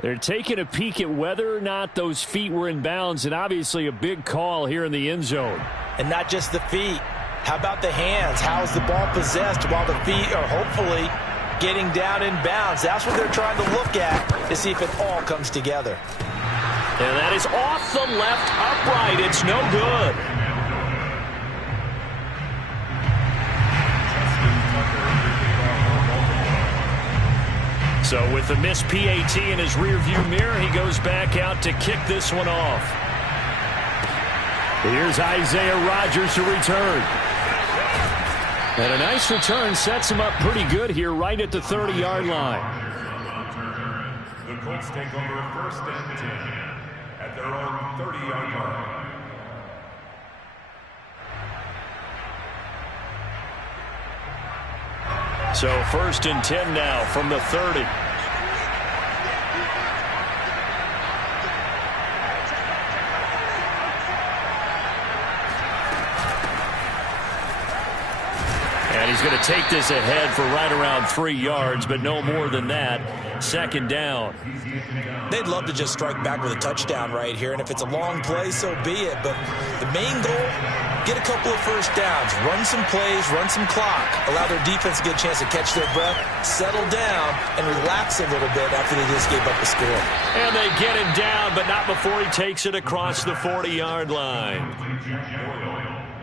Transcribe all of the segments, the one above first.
They're taking a peek at whether or not those feet were in bounds, and obviously a big call here in the end zone. And not just the feet. How about the hands? How's the ball possessed while the feet are hopefully getting down in bounds? That's what they're trying to look at to see if it all comes together. And that is off the left upright. It's no good. So with the missed PAT in his rearview mirror, he goes back out to kick this one off. Here's Isaiah Rodgers to return. And a nice return sets him up pretty good here right at the 30-yard line. The Colts take over first and 10 at their own 30-yard line. So first and 10 now from the 30. And he's going to take this ahead for right around 3 yards, but no more than that. Second down. They'd love to just strike back with a touchdown right here, and if it's a long play, so be it. But the main goal, get a couple of first downs, run some plays, run some clock, allow their defense to get a chance to catch their breath, settle down, and relax a little bit after they just gave up a score. And they get him down, but not before he takes it across the 40-yard line.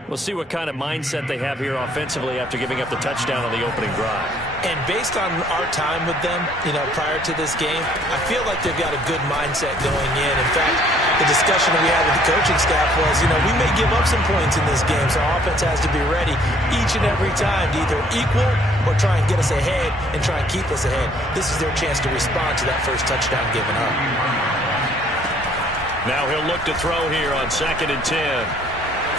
We'll see what kind of mindset they have here offensively after giving up the touchdown on the opening drive. And based on our time with them, prior to this game, I feel like they've got a good mindset going in. In fact, the discussion that we had with the coaching staff was, we may give up some points in this game, so our offense has to be ready each and every time to either equal or try and get us ahead and try and keep us ahead. This is their chance to respond to that first touchdown given up. Now he'll look to throw here on 2nd and 10.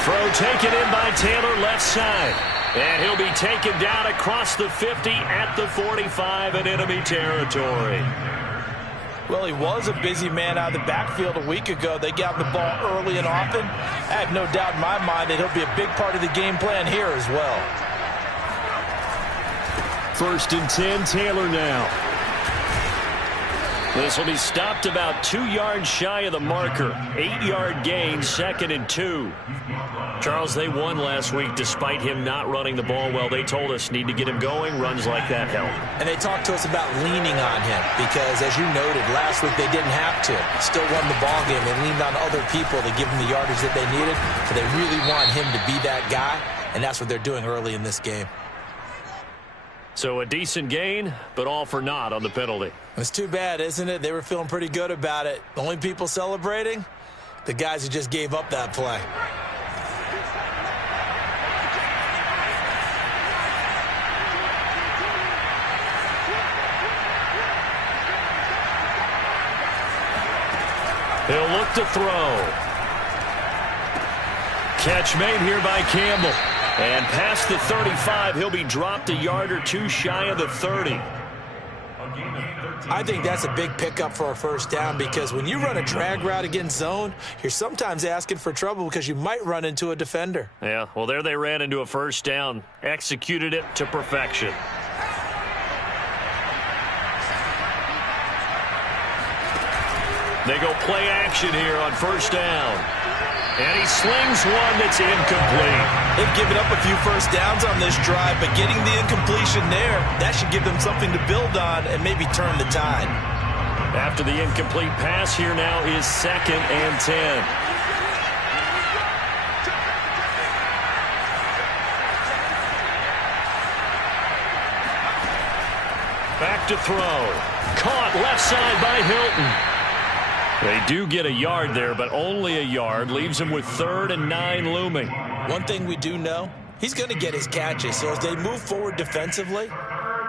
Throw taken in by Taylor left side. And he'll be taken down across the 50 at the 45 in enemy territory. Well, he was a busy man out of the backfield a week ago. They got the ball early and often. I have no doubt in my mind that he'll be a big part of the game plan here as well. 1st and 10, Taylor now. This will be stopped about 2 yards shy of the marker. 8-yard gain, 2nd and 2. Charles, they won last week despite him not running the ball well. They told us need to get him going. Runs like that help. And they talked to us about leaning on him because, as you noted, last week they didn't have to. Still won the ball game. They leaned on other people to give them the yardage that they needed. But they really want him to be that guy, and that's what they're doing early in this game. So a decent gain, but all for naught on the penalty. It's too bad, isn't it? They were feeling pretty good about it. The only people celebrating, the guys who just gave up that play. He'll look to throw. Catch made here by Campbell. And past the 35, he'll be dropped a yard or two shy of the 30. I think that's a big pickup for a first down because when you run a drag route against zone, you're sometimes asking for trouble because you might run into a defender. Yeah, well, there they ran into a first down. Executed it to perfection. They go play action here on first down. And he slings one that's incomplete. They've given up a few first downs on this drive, but getting the incompletion there, that should give them something to build on and maybe turn the tide. After the incomplete pass, here now is 2nd and 10. Back to throw. Caught left side by Hilton. They do get a yard there, but only a yard. Leaves him with 3rd and 9 looming. One thing we do know, he's going to get his catches. So as they move forward defensively,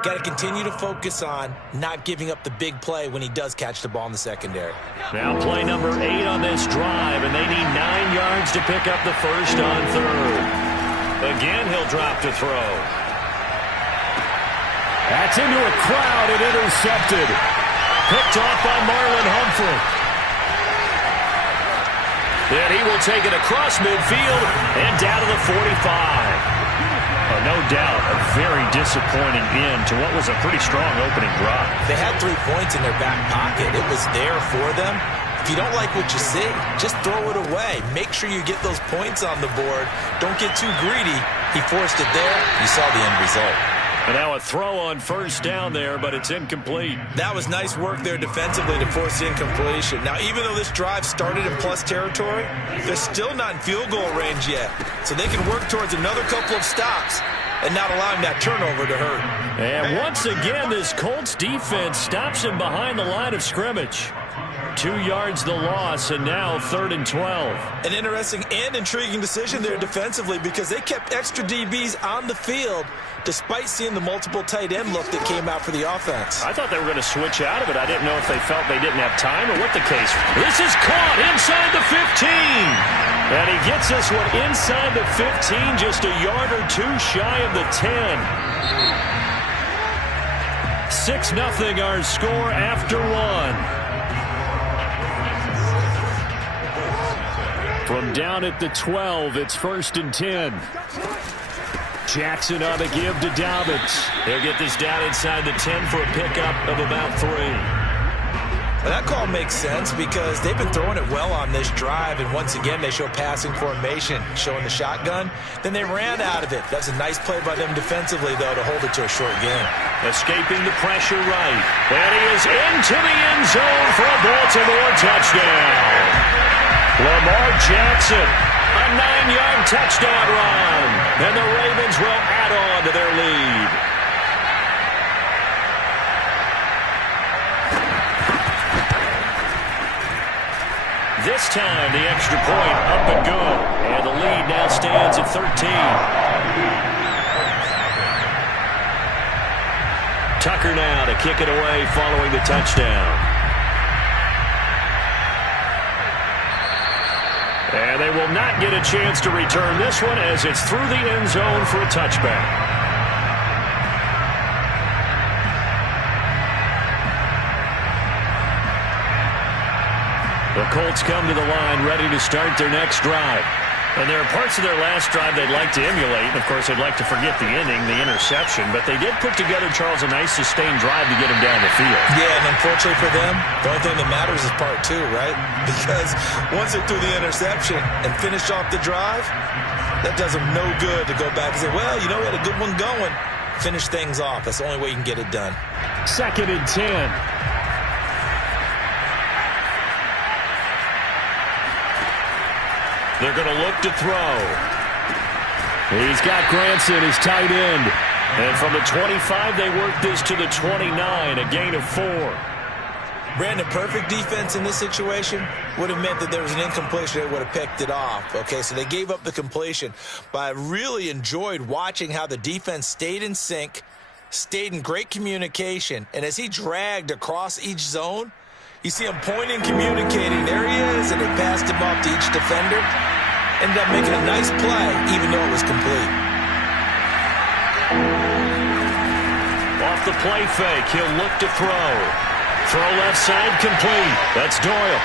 got to continue to focus on not giving up the big play when he does catch the ball in the secondary. Now play number 8 on this drive, and they need 9 yards to pick up the first on 3rd. Again, he'll drop to throw. That's into a crowd and intercepted. Picked off by Marlon Humphrey. Then he will take it across midfield and down to the 45. No doubt, a very disappointing end to what was a pretty strong opening drive. They had 3 points in their back pocket. It was there for them. If you don't like what you see, just throw it away. Make sure you get those points on the board. Don't get too greedy. He forced it there. You saw the end result. And now a throw on first down there, but it's incomplete. That was nice work there defensively to force the incompletion. Now, even though this drive started in plus territory, they're still not in field goal range yet. So they can work towards another couple of stops and not allowing that turnover to hurt. And once again, this Colts defense stops him behind the line of scrimmage. 2 yards the loss, and now 3rd and 12. An interesting and intriguing decision there defensively because they kept extra DBs on the field despite seeing the multiple tight end look that came out for the offense. I thought they were going to switch out of it. I didn't know if they felt they didn't have time or what the case. This is caught inside the 15. And he gets this one inside the 15, just a yard or two shy of the 10. 6-0 our score after 1. From down at the 12, it's 1st and 10. Jackson on the give to Dobbins. He'll get this down inside the 10 for a pickup of about 3. Well, that call makes sense because they've been throwing it well on this drive, and once again they show passing formation, showing the shotgun. Then they ran out of it. That's a nice play by them defensively, though, to hold it to a short game. Escaping the pressure right. And he is into the end zone for a Baltimore touchdown. Lamar Jackson, a 9-yard touchdown run. And the Ravens will add on to their lead. This time, the extra point up and good. And the lead now stands at 13. Tucker now to kick it away following the touchdown. And they will not get a chance to return this one as it's through the end zone for a touchback. The Colts come to the line ready to start their next drive. And there are parts of their last drive they'd like to emulate. And, of course, they'd like to forget the ending, the interception. But they did put together, Charles, a nice sustained drive to get him down the field. Yeah, and unfortunately for them, the only thing that matters is part 2, right? Because once they threw the interception and finished off the drive, that does them no good to go back and say, well, you know, we had a good one going. Finish things off. That's the only way you can get it done. 2nd and 10. They're going to look to throw. He's got Granson, his tight end. And from the 25, they work this to the 29, a gain of 4. Brandon, perfect defense in this situation would have meant that there was an incompletion. They would have picked it off. Okay, so they gave up the completion. But I really enjoyed watching how the defense stayed in sync, stayed in great communication. And as he dragged across each zone, you see him pointing, communicating. There he is, and they passed him off to each defender. Ended up making a nice play, even though it was complete. Off the play fake, he'll look to throw. Throw left side, complete. That's Doyle.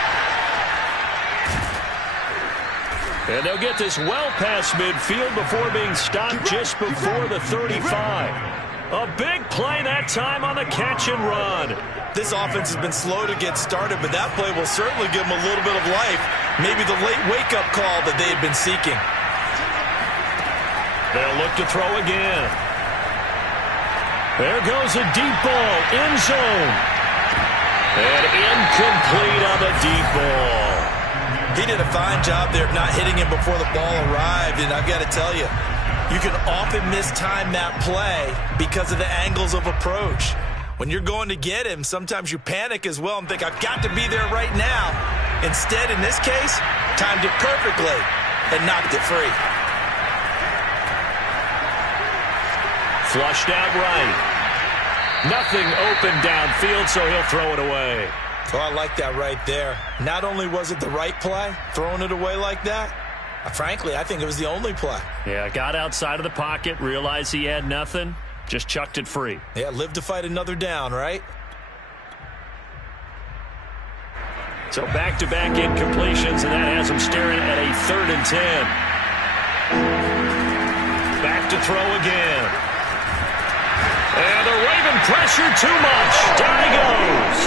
And they'll get this well past midfield before being stopped just before the 35. A big play that time on the catch and run. This offense has been slow to get started, but that play will certainly give them a little bit of life. Maybe the late wake-up call that they had been seeking. They'll look to throw again. There goes a deep ball, end zone. And incomplete on the deep ball. He did a fine job there of not hitting him before the ball arrived, and I've got to tell you, you can often mistime that play because of the angles of approach. When you're going to get him, sometimes you panic as well and think, I've got to be there right now. Instead, in this case, timed it perfectly and knocked it free. Flushed out right. Nothing open downfield, so he'll throw it away. Oh, I like that right there. Not only was it the right play, throwing it away like that, frankly, I think it was the only play. Yeah, got outside of the pocket, realized he had nothing, just chucked it free. Yeah, live to fight another down, right? So back-to-back incompletions, and that has him staring at a 3rd and 10. Back to throw again. And the Raven pressure too much. Down he goes.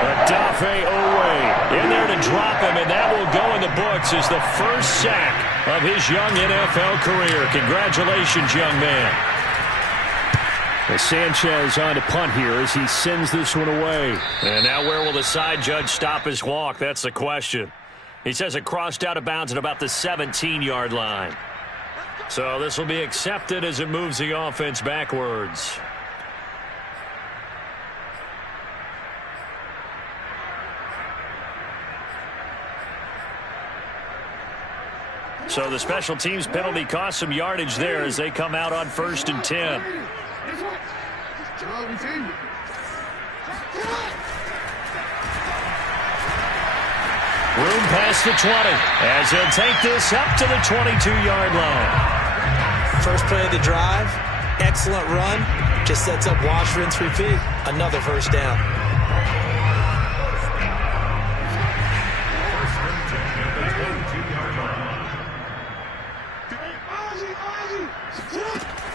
Odafe Oweh in there to drop him, and that will go in the books as the first sack of his young NFL career. Congratulations, young man. Sanchez on to punt here as he sends this one away. And now where will the side judge stop his walk? That's the question. He says it crossed out of bounds at about the 17-yard line. So this will be accepted as it moves the offense backwards. So the special teams penalty cost some yardage there as they come out on 1st and 10. Room past the 20 as he'll take this up to the 22-yard line. First play of the drive, excellent run, just sets up wash, rinse, repeat. Another first down.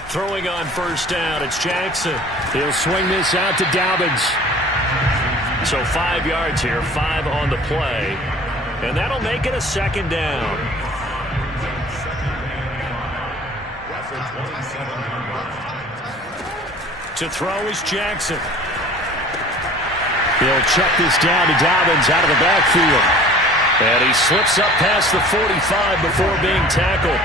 Throwing on 1st down, it's Jackson. He'll swing this out to Dobbins. So 5 yards here, 5 on the play. And that'll make it a 2nd down. To throw is Jackson. He'll check this down to Dobbins out of the backfield. And he slips up past the 45 before being tackled.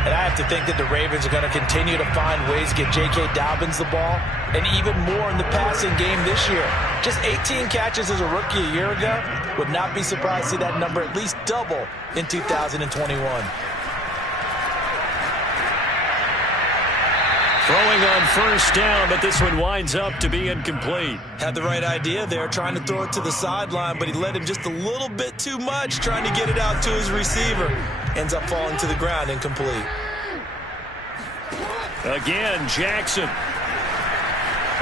And I have to think that the Ravens are going to continue to find ways to get J.K. Dobbins the ball, and even more in the passing game this year. Just 18 catches as a rookie a year ago. Would not be surprised to see that number at least double in 2021. Throwing on 1st down, but this one winds up to be incomplete. Had the right idea there, trying to throw it to the sideline, but he led him just a little bit too much, trying to get it out to his receiver. Ends up falling to the ground, incomplete. Again, Jackson.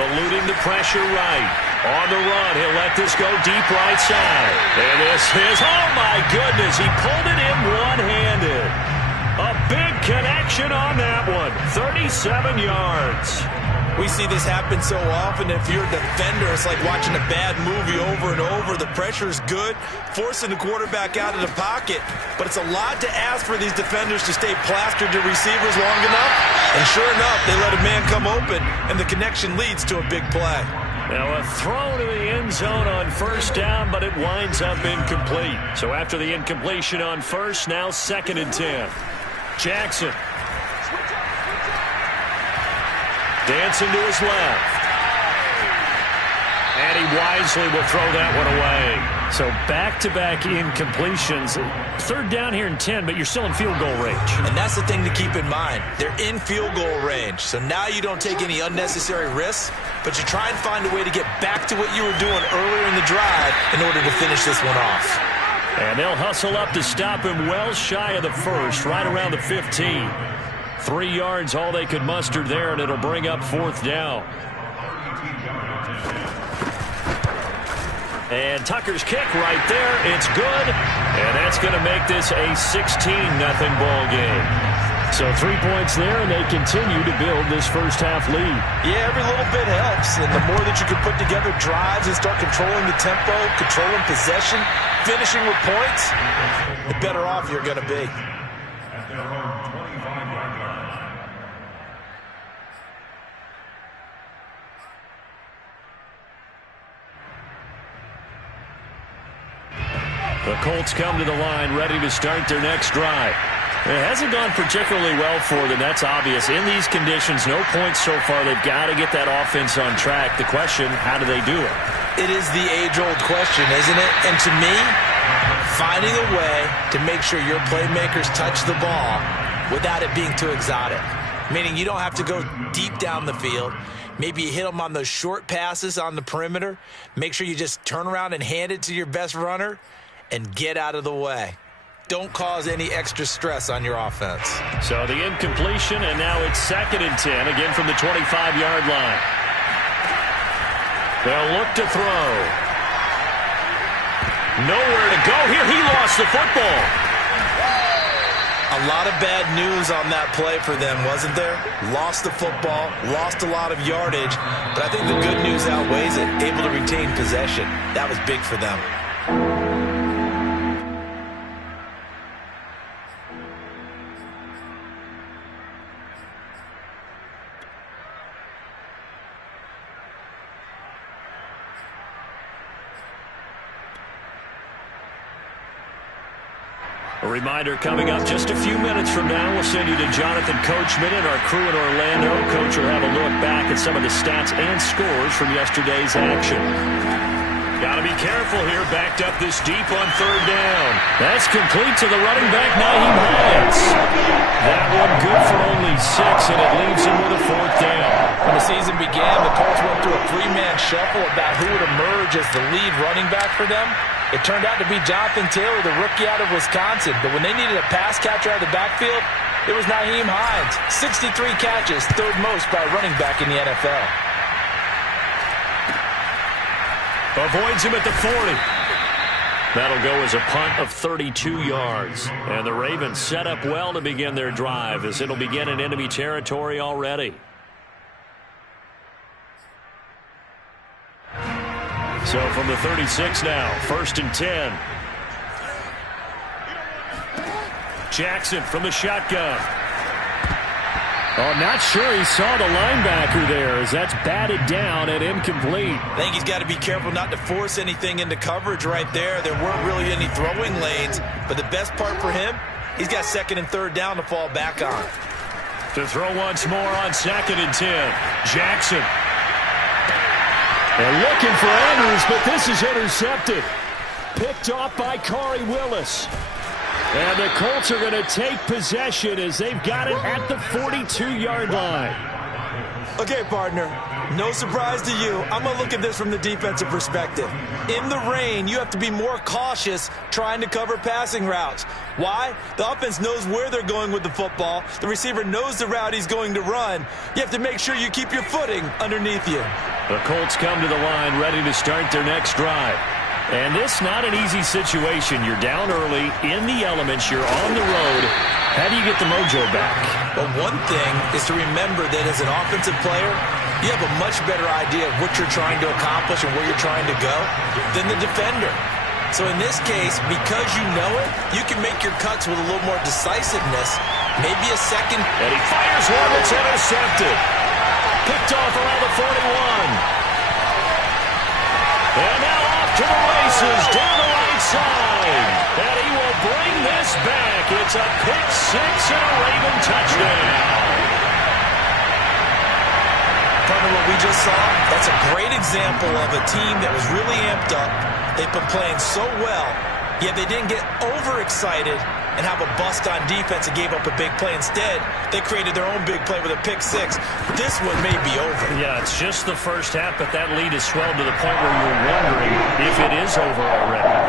Eluding the pressure right. On the run, he'll let this go deep right side. And this is, oh my goodness, he pulled it in one-handed. A big connection on that one. 37 yards. We see this happen so often. If you're a defender, it's like watching a bad movie over and over. The pressure's good, forcing the quarterback out of the pocket. But it's a lot to ask for these defenders to stay plastered to receivers long enough. And sure enough, they let a man come open, and the connection leads to a big play. Now a throw to the end zone on 1st down, but it winds up incomplete. So after the incompletion on 1st, now 2nd and 10. Jackson. Dancing to his left. And he wisely will throw that one away. So back-to-back incompletions. 3rd down here and 10, but you're still in field goal range. And that's the thing to keep in mind. They're in field goal range. So now you don't take any unnecessary risks, but you try and find a way to get back to what you were doing earlier in the drive in order to finish this one off. And they'll hustle up to stop him well shy of the 1st, right around the 15. 3 yards all they could muster there, and it'll bring up 4th down. And Tucker's kick right there. It's good. And that's going to make this a 16-0 ball game. So 3 points there, and they continue to build this first half lead. Yeah, every little bit helps. And the more that you can put together drives and start controlling the tempo, controlling possession, finishing with points, the better off you're going to be. At their own 25-yard line. The Colts come to the line ready to start their next drive. It hasn't gone particularly well for them. That's obvious. In these conditions, no points so far. They've got to get that offense on track. The question, how do they do it? It is the age-old question, isn't it? And to me, finding a way to make sure your playmakers touch the ball without it being too exotic. Meaning you don't have to go deep down the field. Maybe you hit them on those short passes on the perimeter. Make sure you just turn around and hand it to your best runner and get out of the way. Don't cause any extra stress on your offense. So the incompletion, and now it's 2nd and 10, again from the 25-yard line. They'll look to throw. Nowhere to go here. He lost the football. A lot of bad news on that play for them, wasn't there? Lost the football, lost a lot of yardage, but I think the good news outweighs it. Able to retain possession. That was big for them. A reminder coming up just a few minutes from now, we'll send you to Jonathan Coachman and our crew in Orlando. Coach will have a look back at some of the stats and scores from yesterday's action. Got to be careful here, backed up this deep on third down. That's complete to the running back, Nyheim Hines. That one good for only 6, and it leaves him with a 4th down. When the season began, the Colts went through a 3-man shuffle about who would emerge as the lead running back for them. It turned out to be Jonathan Taylor, the rookie out of Wisconsin. But when they needed a pass catcher out of the backfield, it was Nyheim Hines. 63 catches, 3rd most by a running back in the NFL. Avoids him at the 40. That'll go as a punt of 32 yards. And the Ravens set up well to begin their drive, as it'll begin in enemy territory already. So from the 36 now, 1st and 10. Jackson from the shotgun. Oh, not sure he saw the linebacker there, as that's batted down and incomplete. I think he's got to be careful not to force anything into coverage right there. There weren't really any throwing lanes, but the best part for him, he's got 2nd and 3rd down to fall back on. To throw once more on 2nd and 10. Jackson. They're looking for Andrews, but this is intercepted. Picked off by Khari Willis. And the Colts are going to take possession as they've got it at the 42-yard line. Okay, partner, no surprise to you. I'm going to look at this from the defensive perspective. In the rain, you have to be more cautious trying to cover passing routes. Why? The offense knows where they're going with the football. The receiver knows the route he's going to run. You have to make sure you keep your footing underneath you. The Colts come to the line ready to start their next drive. And this not an easy situation. You're down early, in the elements, you're on the road. How do you get the mojo back? Well, one thing is to remember that as an offensive player, you have a much better idea of what you're trying to accomplish and where you're trying to go than the defender. So in this case, because you know it, you can make your cuts with a little more decisiveness, maybe a second. And he fires one that's intercepted. Picked off around the 41. And now off to the races, down the right side. And he will bring this back. It's a pick 6 and a Raven touchdown. Partner, what we just saw, that's a great example of a team that was really amped up. They've been playing so well, yet they didn't get overexcited and have a bust on defense and gave up a big play. Instead, they created their own big play with a pick 6. This one may be over. Yeah, it's just the first half, but that lead has swelled to the point where you're wondering if it is over already.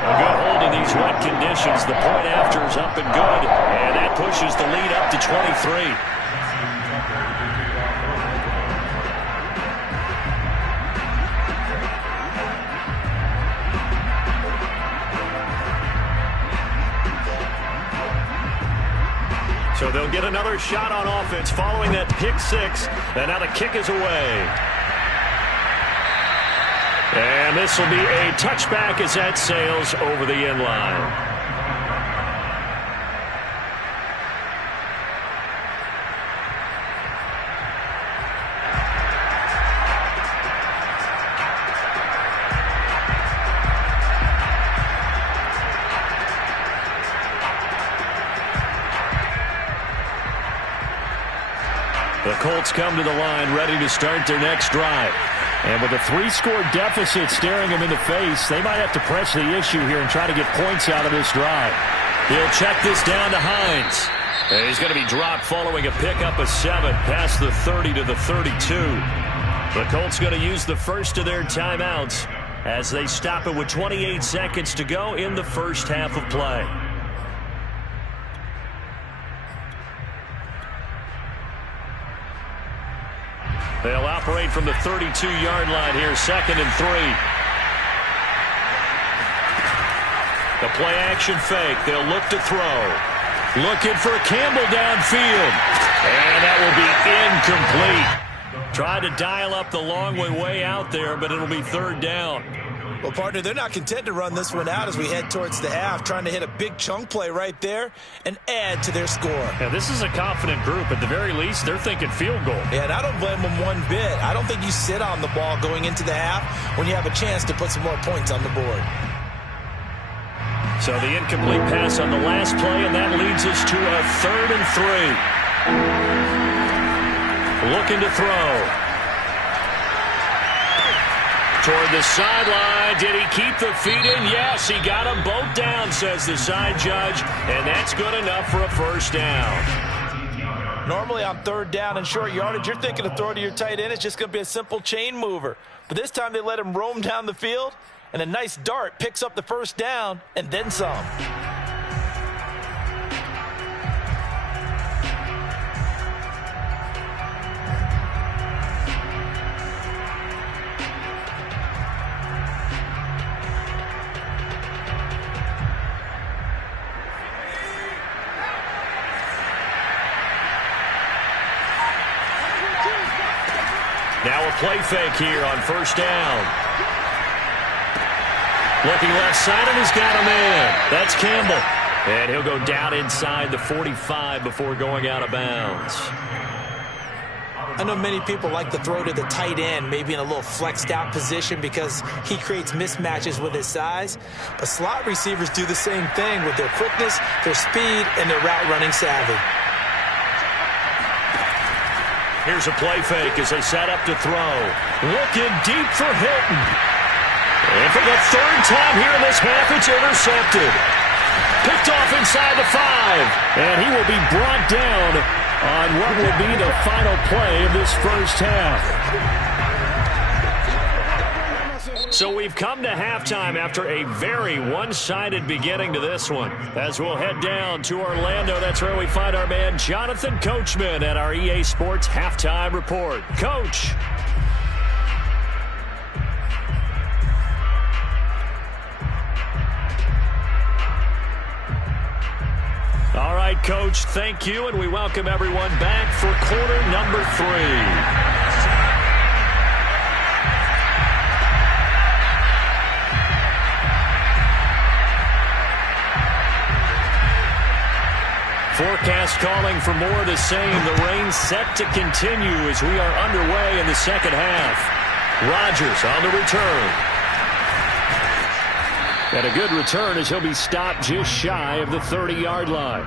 A good hold in these wet conditions. The point after is up and good, and that pushes the lead up to 23. So they'll get another shot on offense following that pick 6. And now the kick is away. And this will be a touchback as that sails over the end line. The Colts come to the line ready to start their next drive. And with a 3-score deficit staring them in the face, they might have to press the issue here and try to get points out of this drive. He'll check this down to Hines. And he's going to be dropped following a pickup of 7 past the 30 to the 32. The Colts going to use the first of their timeouts as they stop it with 28 seconds to go in the first half of play. They'll operate from the 32-yard line here, 2nd and 3. The play-action fake. They'll look to throw. Looking for Campbell downfield. And that will be incomplete. Tried to dial up the long way out there, but it'll be third down. Well, partner, they're not content to run this one out as we head towards the half, trying to hit a big chunk play right there and add to their score. Yeah, this is a confident group. At the very least, they're thinking field goal. Yeah, and I don't blame them one bit. I don't think you sit on the ball going into the half when you have a chance to put some more points on the board. So the incomplete pass on the last play, and that leads us to a 3rd and 3. Looking to throw. Toward the sideline. Did he keep the feet in? Yes, he got them both down, says the side judge, and that's good enough for a first down. Normally on 3rd down and short yardage, you're thinking to throw to your tight end. It's just going to be a simple chain mover. But this time they let him roam down the field, and a nice dart picks up the first down and then some. Now a play fake here on first down. Looking left side, and he's got him in. That's Campbell. And he'll go down inside the 45 before going out of bounds. I know many people like to throw to the tight end, maybe in a little flexed out position because he creates mismatches with his size. But slot receivers do the same thing with their quickness, their speed, and their route running savvy. Here's a play fake as they set up to throw. Looking deep for Hilton. And for the 3rd time here in this half, it's intercepted. Picked off inside the 5. And he will be brought down on what will be the final play of this first half. So we've come to halftime after a very one-sided beginning to this one. As we'll head down to Orlando, that's where we find our man Jonathan Coachman at our EA Sports Halftime Report. Coach. All right, Coach, thank you, and we welcome everyone back for quarter number 3. Forecast calling for more of the same. The rain set to continue as we are underway in the second half. Rodgers on the return. And a good return as he'll be stopped just shy of the 30-yard line.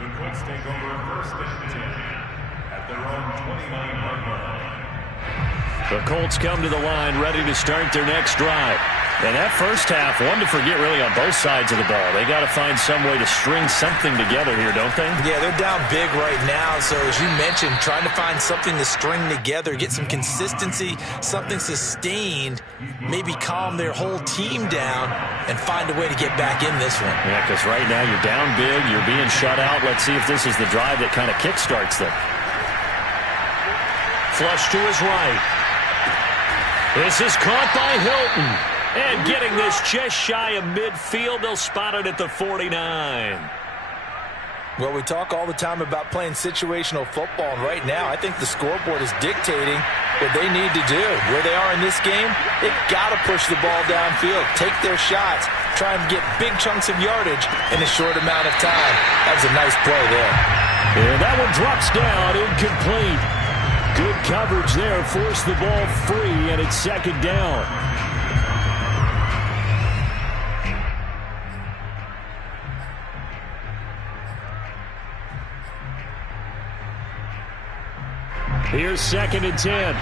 The Colts take over first and 10 at their own 29-yard line. The Colts come to the line ready to start their next drive. And that first half, one to forget really on both sides of the ball. They got to find some way to string something together here, don't they? Yeah, they're down big right now. So as you mentioned, trying to find something to string together, get some consistency, something sustained, maybe calm their whole team down and find a way to get back in this one. Yeah, because right now you're down big, you're being shut out. Let's see if this is the drive that kind of kickstarts them. Flush to his right. This is caught by Hilton. And getting this just shy of midfield, they'll spot it at the 49. Well, we talk all the time about playing situational football, and right now I think the scoreboard is dictating what they need to do. Where they are in this game, they've got to push the ball downfield, take their shots, try and get big chunks of yardage in a short amount of time. That was a nice play there. And that one drops down, incomplete. Good coverage there, forced the ball free, and it's second down. Here's second and 10.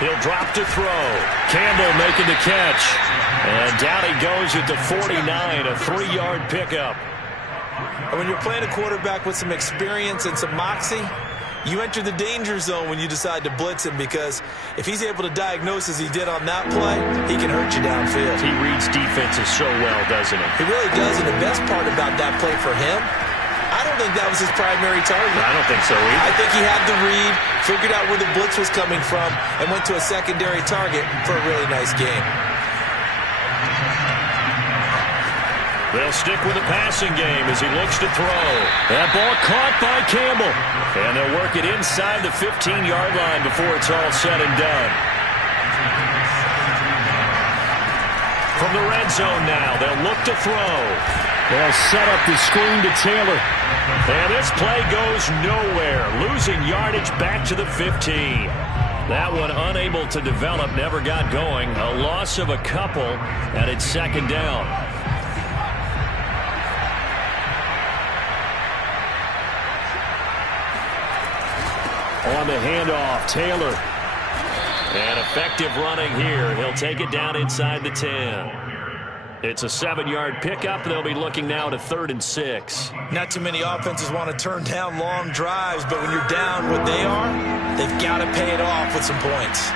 He'll drop to throw. Campbell making the catch. And down he goes at the 49, a 3-yard pickup. And when you're playing a quarterback with some experience and some moxie, you enter the danger zone when you decide to blitz him, because if he's able to diagnose as he did on that play, he can hurt you downfield. He reads defenses so well, doesn't he? He really does, and the best part about that play for him, I don't think that was his primary target. I don't think so either. I think he had the read, figured out where the blitz was coming from, and went to a secondary target for a really nice game. They'll stick with the passing game as he looks to throw. That ball caught by Campbell. And they'll work it inside the 15-yard line before it's all said and done. From the red zone now, they'll look to throw. They'll set up the screen to Taylor. And this play goes nowhere, losing yardage back to the 15. That one unable to develop, never got going. A loss of a couple, and it's second down. On the handoff, Taylor. And effective running here. He'll take it down inside the 10. It's a 7-yard pickup. They'll be looking now to 3rd and 6. Not too many offenses want to turn down long drives, but when you're down what they are, they've got to pay it off with some points.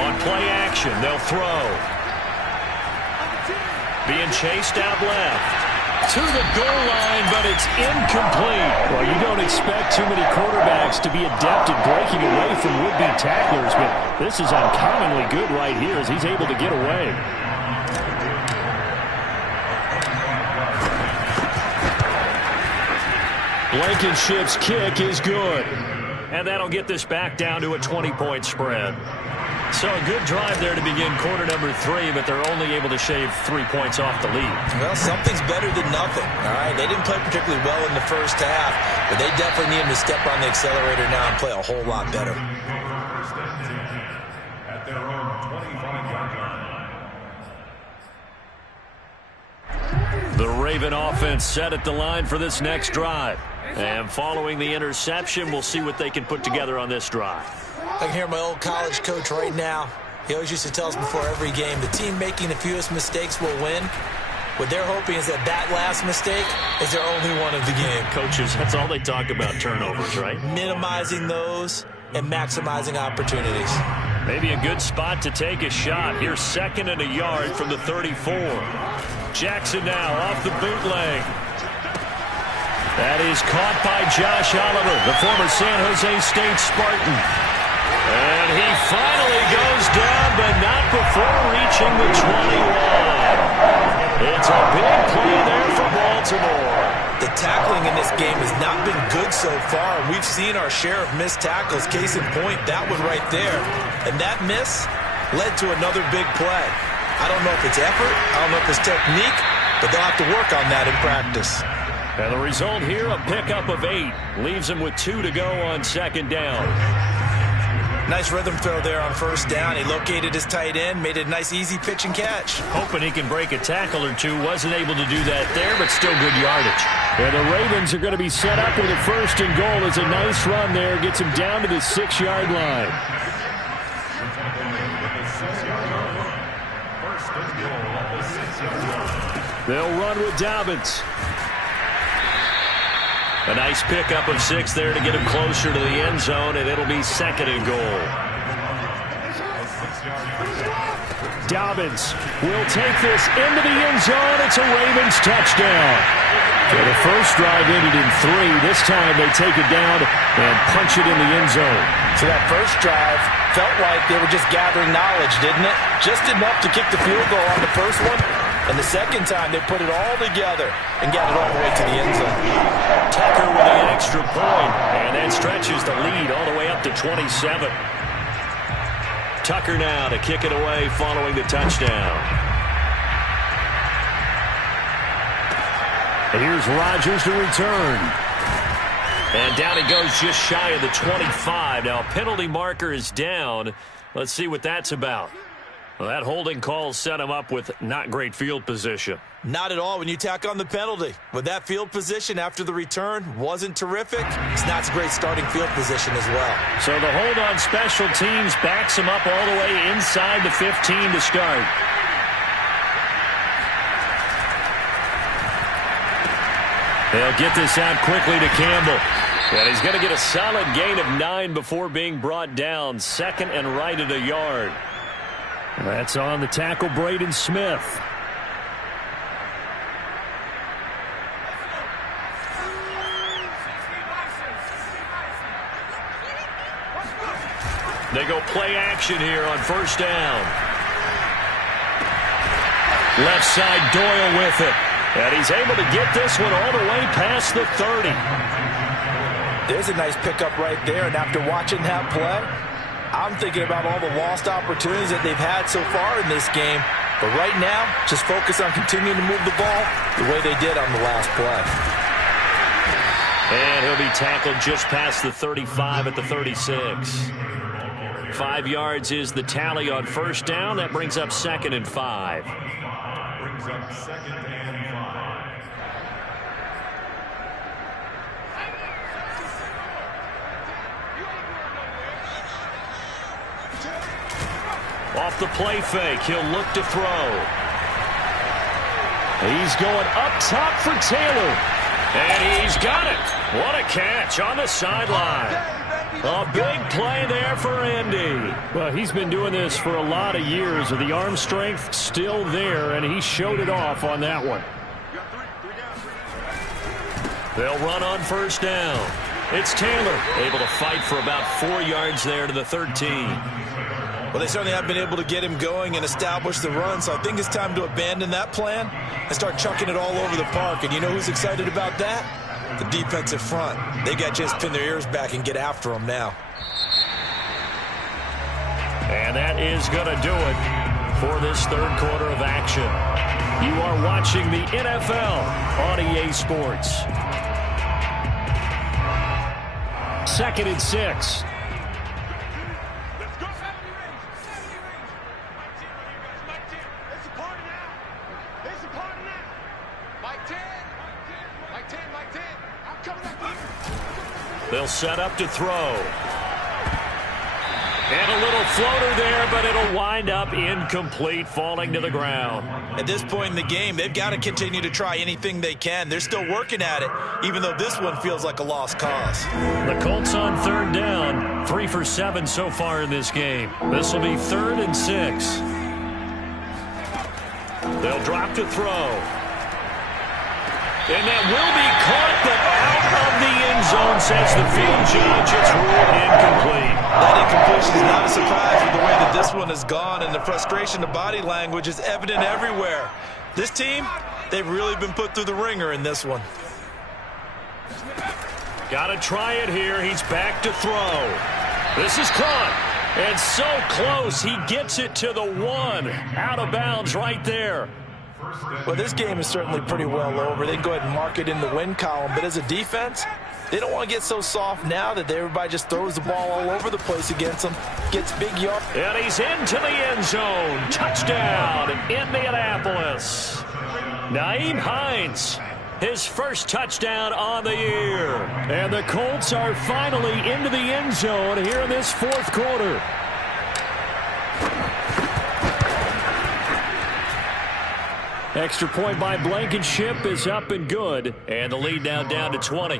On play action, they'll throw. Being chased out left. To the goal line, but it's incomplete. Well, you don't expect too many quarterbacks to be adept at breaking away from would-be tacklers, but this is uncommonly good right here as he's able to get away. Blankenship's kick is good. And that'll get this back down to a 20-point spread. So a good drive there to begin quarter number 3, but they're only able to shave 3 points off the lead. Well, something's better than nothing, all right? They didn't play particularly well in the first half, but they definitely need them to step on the accelerator now and play a whole lot better. At their own 25-yard line. The Raven offense set at the line for this next drive. And following the interception, we'll see what they can put together on this drive. I can hear my old college coach right now. He always used to tell us before every game, the team making the fewest mistakes will win. What they're hoping is that last mistake is their only one of the game. Coaches, that's all they talk about, turnovers, right? Minimizing those and maximizing opportunities. Maybe a good spot to take a shot. Here's 2nd and a yard from the 34. Jackson now off the bootleg. That is caught by Josh Oliver, the former San Jose State Spartan. And he finally goes down, but not before reaching the 21. It's a big play there for Baltimore. The tackling in this game has not been good so far. We've seen our share of missed tackles. Case in point, that one right there. And that miss led to another big play. I don't know if it's effort, I don't know if it's technique, but they'll have to work on that in practice. And the result here, a pickup of 8. Leaves him with 2 to go on 2nd down. Nice rhythm throw there on 1st down. He located his tight end, made it a nice, easy pitch and catch. Hoping he can break a tackle or two. Wasn't able to do that there, but still good yardage. And the Ravens are going to be set up with a 1st and goal. It's a nice run there. Gets him down to the 6-yard line. They'll run with Dobbins. A nice pickup of 6 there to get him closer to the end zone, and it'll be 2nd and goal. Dobbins will take this into the end zone. It's a Ravens touchdown. So the first drive ended in 3. This time they take it down and punch it in the end zone. So that first drive felt like they were just gathering knowledge, didn't it? Just enough to kick the field goal on the first one. And the second time, they put it all together and got it all the way to the end zone. Tucker with the extra point, and that stretches the lead all the way up to 27. Tucker now to kick it away following the touchdown. And here's Rodgers to return. And down he goes just shy of the 25. Now a penalty marker is down. Let's see what that's about. Well, that holding call set him up with not great field position. Not at all when you tack on the penalty. With that field position after the return wasn't terrific. It's not a great starting field position as well. So the hold on special teams backs him up all the way inside the 15 to start. They'll get this out quickly to Campbell. And he's going to get a solid gain of 9 before being brought down. 2nd and right at a yard. That's on the tackle, Braden Smith. They go play action here on first down. Left side, Doyle with it. And he's able to get this one all the way past the 30. There's a nice pickup right there, and after watching that play, I'm thinking about all the lost opportunities that they've had so far in this game. But right now, just focus on continuing to move the ball the way they did on the last play. And he'll be tackled just past the 35 at the 36. 5 yards is the tally on first down. That brings up 2nd and 5. Brings up 2nd and 5. Off the play fake, he'll look to throw. He's going up top for Taylor. And he's got it. What a catch on the sideline. A big play there for Andy. Well, he's been doing this for a lot of years with the arm strength still there, and he showed it off on that one. They'll run on first down. It's Taylor, able to fight for about 4 yards there to the 13. Well, they certainly have been able to get him going and establish the run, so I think it's time to abandon that plan and start chucking it all over the park. And you know who's excited about that? The defensive front. They got to just pin their ears back and get after him now. And that is going to do it for this third quarter of action. You are watching the NFL on EA Sports. 2nd and 6. They'll set up to throw. And a little floater there, but it'll wind up incomplete, falling to the ground. At this point in the game, they've got to continue to try anything they can. They're still working at it, even though this one feels like a lost cause. The Colts on third down, 3 for 7 so far in this game. This will be 3rd and 6. They'll drop to throw. And that will be caught, but out of the end zone, says the field judge. It's ruled incomplete. That incompletion is not a surprise with the way that this one has gone, and the frustration of body language is evident everywhere. This team, they've really been put through the ringer in this one. Got to try it here. He's back to throw. This is caught. And so close, he gets it to the 1. Out of bounds right there. Well, this game is certainly pretty well over. They can go ahead and mark it in the win column. But as a defense, they don't want to get so soft now that everybody just throws the ball all over the place against them. Gets big yards. And he's into the end zone. Touchdown, Indianapolis. Nyheim Hines, his first touchdown on the year. And the Colts are finally into the end zone here in this fourth quarter. Extra point by Blankenship is up and good. And the lead now down to 20.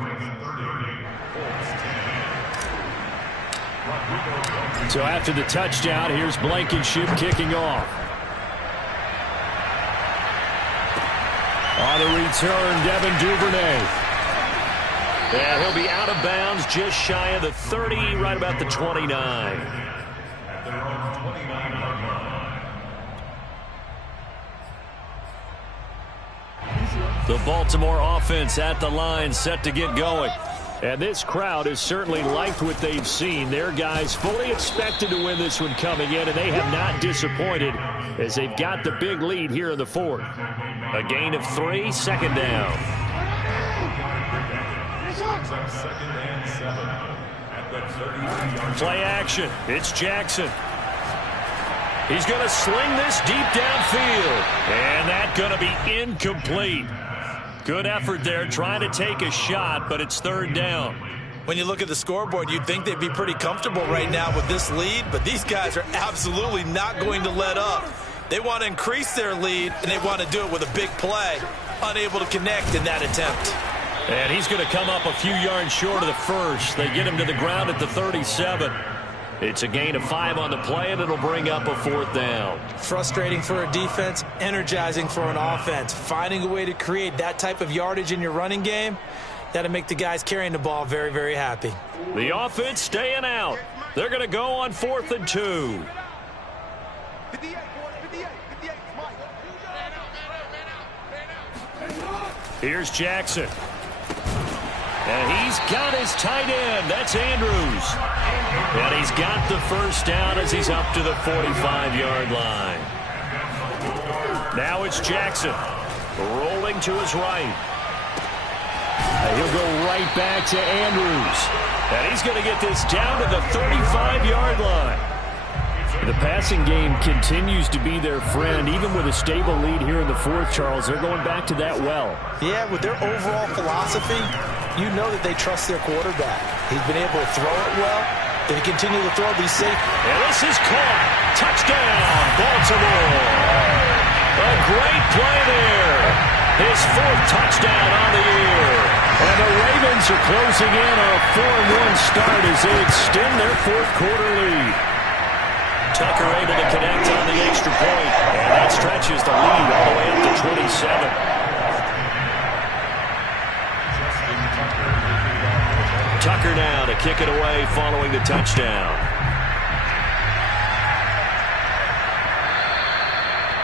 So after the touchdown, here's Blankenship kicking off. On the return, Devin Duvernay. And he'll be out of bounds just shy of the 30, right about the 29. The Baltimore offense at the line, set to get going. And this crowd has certainly liked what they've seen. Their guys fully expected to win this one coming in, and they have not disappointed as they've got the big lead here in the fourth. A gain of 3, 2nd down. Play action. It's Jackson. He's going to sling this deep downfield. And that's going to be incomplete. Good effort there trying to take a shot, but it's 3rd down. When you look at the scoreboard, you'd think they'd be pretty comfortable right now with this lead, but these guys are absolutely not going to let up. They want to increase their lead, and they want to do it with a big play. Unable to connect in that attempt. And he's going to come up a few yards short of the first. They get him to the ground at the 37. It's a gain of 5 on the play, and it'll bring up a 4th down. Frustrating for a defense, energizing for an offense. Finding a way to create that type of yardage in your running game, That'll make the guys carrying the ball very, very happy. The offense staying out. They're going to go on 4th and 2. Here's Jackson. And he's got his tight end. That's Andrews. And he's got the first down as he's up to the 45-yard line. Now it's Jackson. Rolling to his right. And he'll go right back to Andrews. And he's going to get this down to the 35-yard line. The passing game continues to be their friend. Even with a stable lead here in the 4th, Charles, they're going back to that well. Yeah, with their overall philosophy, you know that they trust their quarterback. He's been able to throw it well. They continue to throw these safe. And this is caught. Touchdown, Baltimore. A great play there. His 4th touchdown on the year. And the Ravens are closing in on a 4-1 start as they extend their 4th quarter lead. Tucker able to connect on the extra point. And that stretches the lead all the way up to 27. Tucker now to kick it away following the touchdown.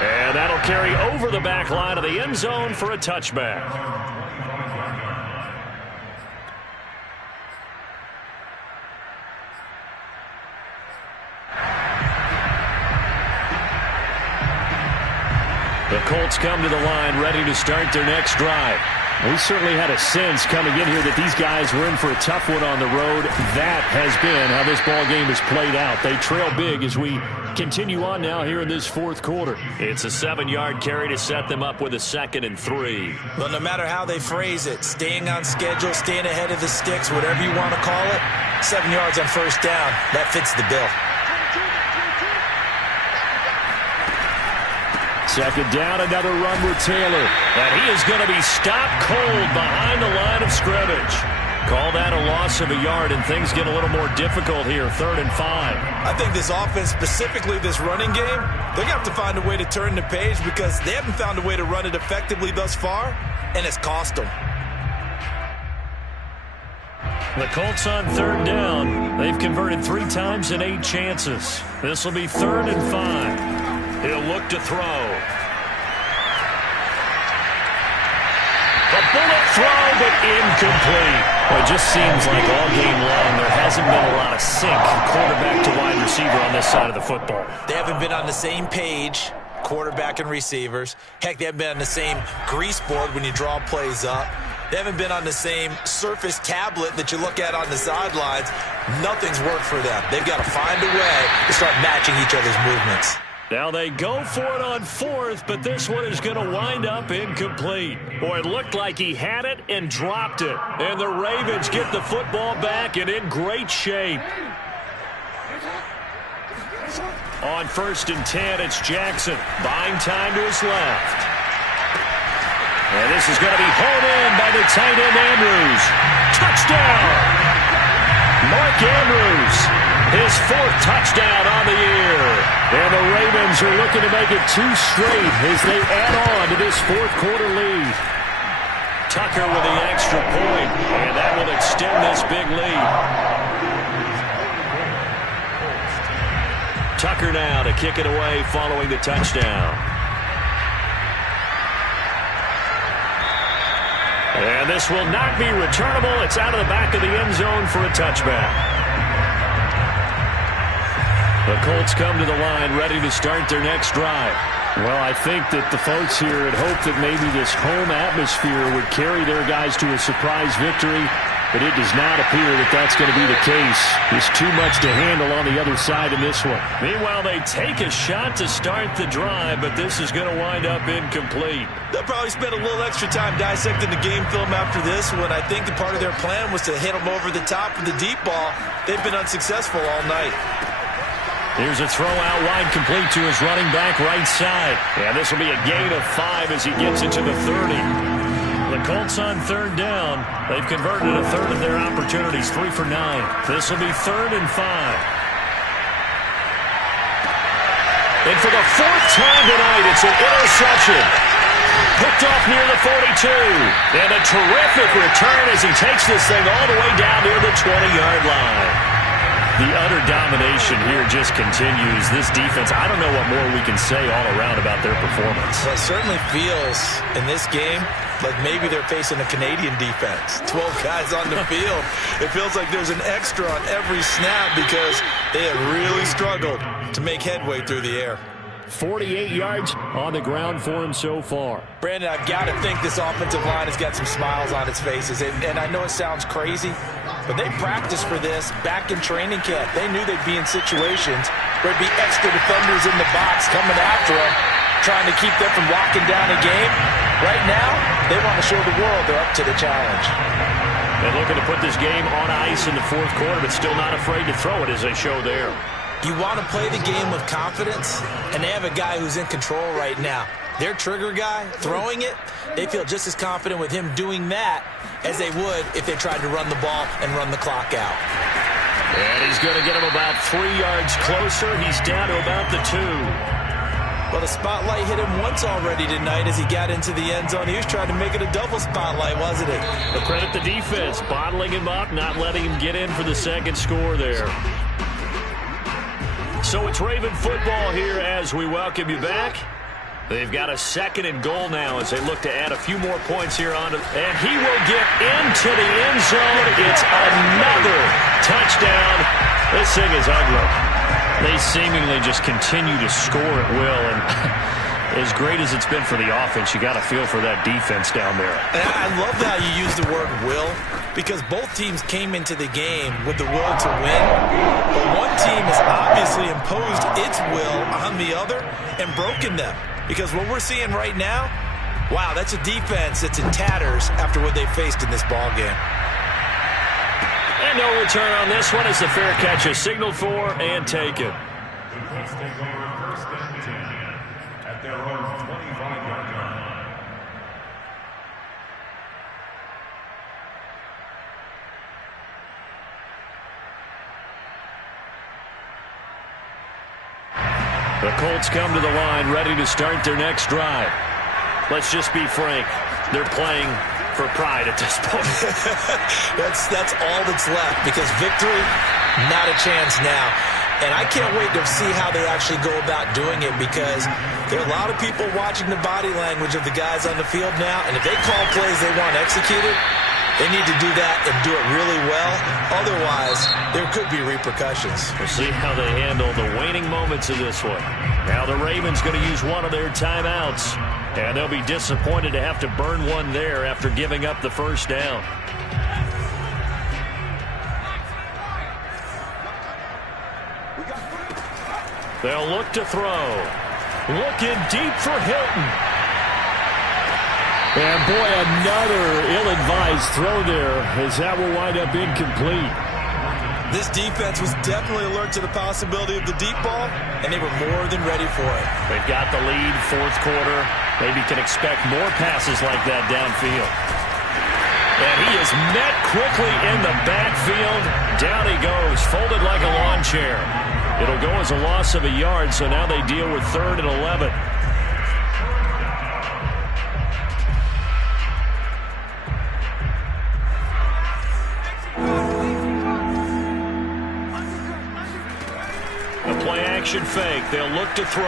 And that'll carry over the back line of the end zone for a touchback. The Colts come to the line ready to start their next drive. We certainly had a sense coming in here that these guys were in for a tough one on the road. That has been how this ball game has played out. They trail big as we continue on now here in this 4th quarter. It's a 7-yard carry to set them up with a 2nd and 3. Well, no matter how they phrase it, staying on schedule, staying ahead of the sticks, whatever you want to call it, 7 yards on first down, that fits the bill. 2nd down, another run with Taylor. And he is going to be stopped cold behind the line of scrimmage. Call that a loss of a yard, and things get a little more difficult here, 3rd and 5. I think this offense, specifically this running game, they're going to have to find a way to turn the page because they haven't found a way to run it effectively thus far, and it's cost them. The Colts on 3rd down. They've converted 3 times in 8 chances. This will be 3rd and 5. He'll look to throw. A bullet throw, but incomplete. Well, it just seems like all game long there hasn't been a lot of sync quarterback to wide receiver on this side of the football. They haven't been on the same page, quarterback and receivers. Heck, they haven't been on the same grease board when you draw plays up. They haven't been on the same Surface tablet that you look at on the sidelines. Nothing's worked for them. They've got to find a way to start matching each other's movements. Now they go for it on 4th, but this one is going to wind up incomplete. Boy, it looked like he had it and dropped it. And the Ravens get the football back and in great shape. On 1st and 10, it's Jackson. Buying time to his left. And this is going to be hauled in by the tight end Andrews. Touchdown! Mark Andrews. His 4th touchdown on the year. And the Ravens are looking to make it 2 straight as they add on to this 4th quarter lead. Tucker with the extra point, and that will extend this big lead. Tucker now to kick it away following the touchdown. And this will not be returnable. It's out of the back of the end zone for a touchback. The Colts come to the line ready to start their next drive. Well, I think that the folks here had hoped that maybe this home atmosphere would carry their guys to a surprise victory, but it does not appear that that's going to be the case. There's too much to handle on the other side in this one. Meanwhile, they take a shot to start the drive, but this is going to wind up incomplete. They'll probably spend a little extra time dissecting the game film after this one. I think that part of their plan was to hit them over the top with the deep ball. They've been unsuccessful all night. Here's a throw out wide complete to his running back right side. And this will be a gain of 5 as he gets into the 30. The Colts on 3rd down. They've converted a third of their opportunities, 3 for 9. This will be 3rd and 5. And for the 4th time tonight, it's an interception. picked off near the 42. And a terrific return as he takes this thing all the way down near the 20-yard line. The utter domination here just continues. This defense, I don't know what more we can say all around about their performance. Well, it certainly feels in this game like maybe they're facing a Canadian defense. 12 guys on the field. It feels like there's an extra on every snap because they have really struggled to make headway through the air. 48 yards on the ground for him so far. Brandon, I've got to think this offensive line has got some smiles on its faces. And I know it sounds crazy, but they practiced for this back in training camp. They knew they'd be in situations where there'd be extra defenders in the box coming after them, trying to keep them from locking down a game. Right now, they want to show the world they're up to the challenge. And looking to put this game on ice in the fourth quarter, but still not afraid to throw it as they show there. You want to play the game with confidence, and they have a guy who's in control right now. Their trigger guy, throwing it, they feel just as confident with him doing that as they would if they tried to run the ball and run the clock out. And he's going to get him about 3 yards closer. He's down to about the 2. Well, the spotlight hit him once already tonight as he got into the end zone. He was trying to make it a double spotlight, wasn't he? But credit the defense, bottling him up, not letting him get in for the second score there. So it's Raven football here as we welcome you back. They've got a 2nd and goal now as they look to add a few more points here on it. And he will get into the end zone. It's another touchdown. This thing is ugly. They seemingly just continue to score at will. And as great as it's been for the offense, you got to feel for that defense down there. And I love how you use the word will, because both teams came into the game with the will to win. But one team has obviously imposed its will on the other and broken them. Because what we're seeing right now, wow, that's a defense that's in tatters after what they faced in this ball game. And no return on this one as the fair catch is signaled for and taken. The Colts take over first and 10 at their own 25-yard line. The Colts come to the line ready to start their next drive. Let's just be frank. They're playing for pride at this point. That's all that's left, because victory, not a chance now. And I can't wait to see how they actually go about doing it, because there are a lot of people watching the body language of the guys on the field now, and if they call plays they want executed, they need to do that and do it really well. Otherwise, there could be repercussions. We'll see how they handle the waning moments of this one. Now the Ravens going to use one of their timeouts, and they'll be disappointed to have to burn one there after giving up the first down. They'll look to throw. Looking deep for Hilton. And boy, another ill-advised throw there, as that will wind up incomplete. This defense was definitely alert to the possibility of the deep ball, and they were more than ready for it. They've got the lead, fourth quarter. Maybe can expect more passes like that downfield. And he is met quickly in the backfield. Down he goes, folded like a lawn chair. It'll go as a loss of a yard, so now they deal with 3rd and 11. Action fake. They'll look to throw.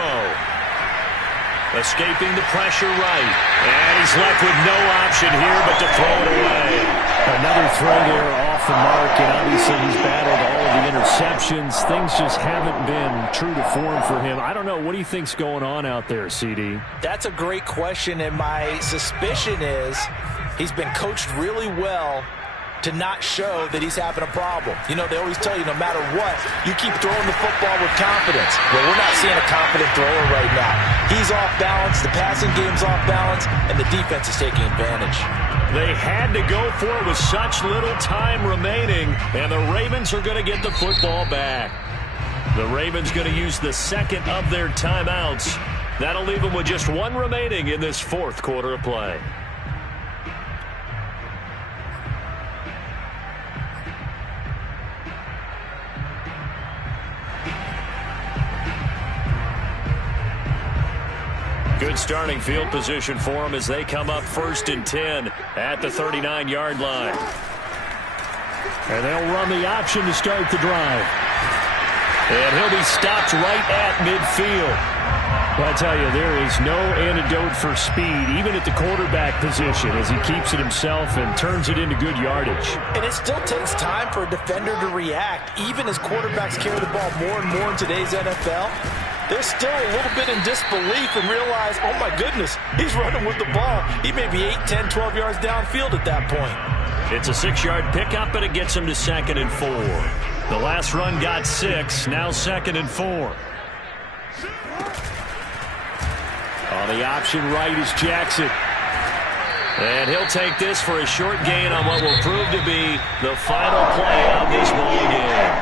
Escaping the pressure right. And he's left with no option here but to throw it away. Another throw there off the mark, and obviously he's battled all of the interceptions. Things just haven't been true to form for him. I don't know. What do you think's going on out there, CD? That's a great question, and my suspicion is he's been coached really well to not show that he's having a problem. You know, they always tell you no matter what, you keep throwing the football with confidence. Well, we're not seeing a confident thrower right now. He's off balance, the passing game's off balance, and the defense is taking advantage. They had to go for it with such little time remaining, and the Ravens are going to get the football back. The Ravens going to use the second of their timeouts. That'll leave them with just one remaining in this fourth quarter of play. Good Good starting field position for them as they come up 1st and 10 at the 39-yard line. And they'll run the option to start the drive. And he'll be stopped right at midfield. I tell you, there is no antidote for speed, even at the quarterback position, as he keeps it himself and turns it into good yardage. And it still takes time for a defender to react. Even as quarterbacks carry the ball more and more in today's NFL, they're still a little bit in disbelief and realize, oh my goodness, he's running with the ball. He may be 8, 10, 12 yards downfield at that point. It's a 6-yard pickup, but it gets him to 2nd and 4. The last run got 6, now 2nd and 4. On the option right is Jackson. And he'll take this for a short gain on what will prove to be the final play of this ball game.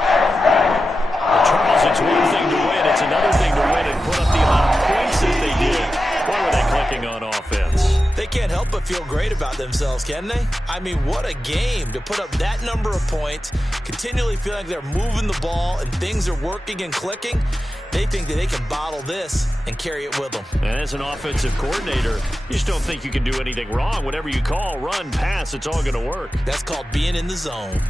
Charles, it's one thing to win. It's another thing to win and put up the amount of points that they did. Boy, were they clicking on offense. They can't help but feel great about themselves, can they? I mean, what a game to put up that number of points, continually feel like they're moving the ball and things are working and clicking. They think that they can bottle this and carry it with them. And as an offensive coordinator, you just don't think you can do anything wrong. Whatever you call, run, pass, it's all going to work. That's called being in the zone.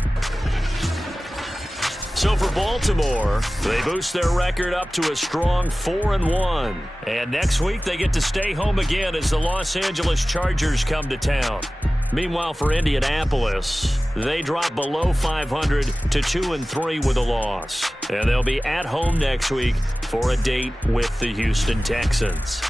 So for Baltimore, they boost their record up to a strong 4-1. And next week, they get to stay home again as the Los Angeles Chargers come to town. Meanwhile, for Indianapolis, they drop below 500 to 2-3 with a loss. And they'll be at home next week for a date with the Houston Texans.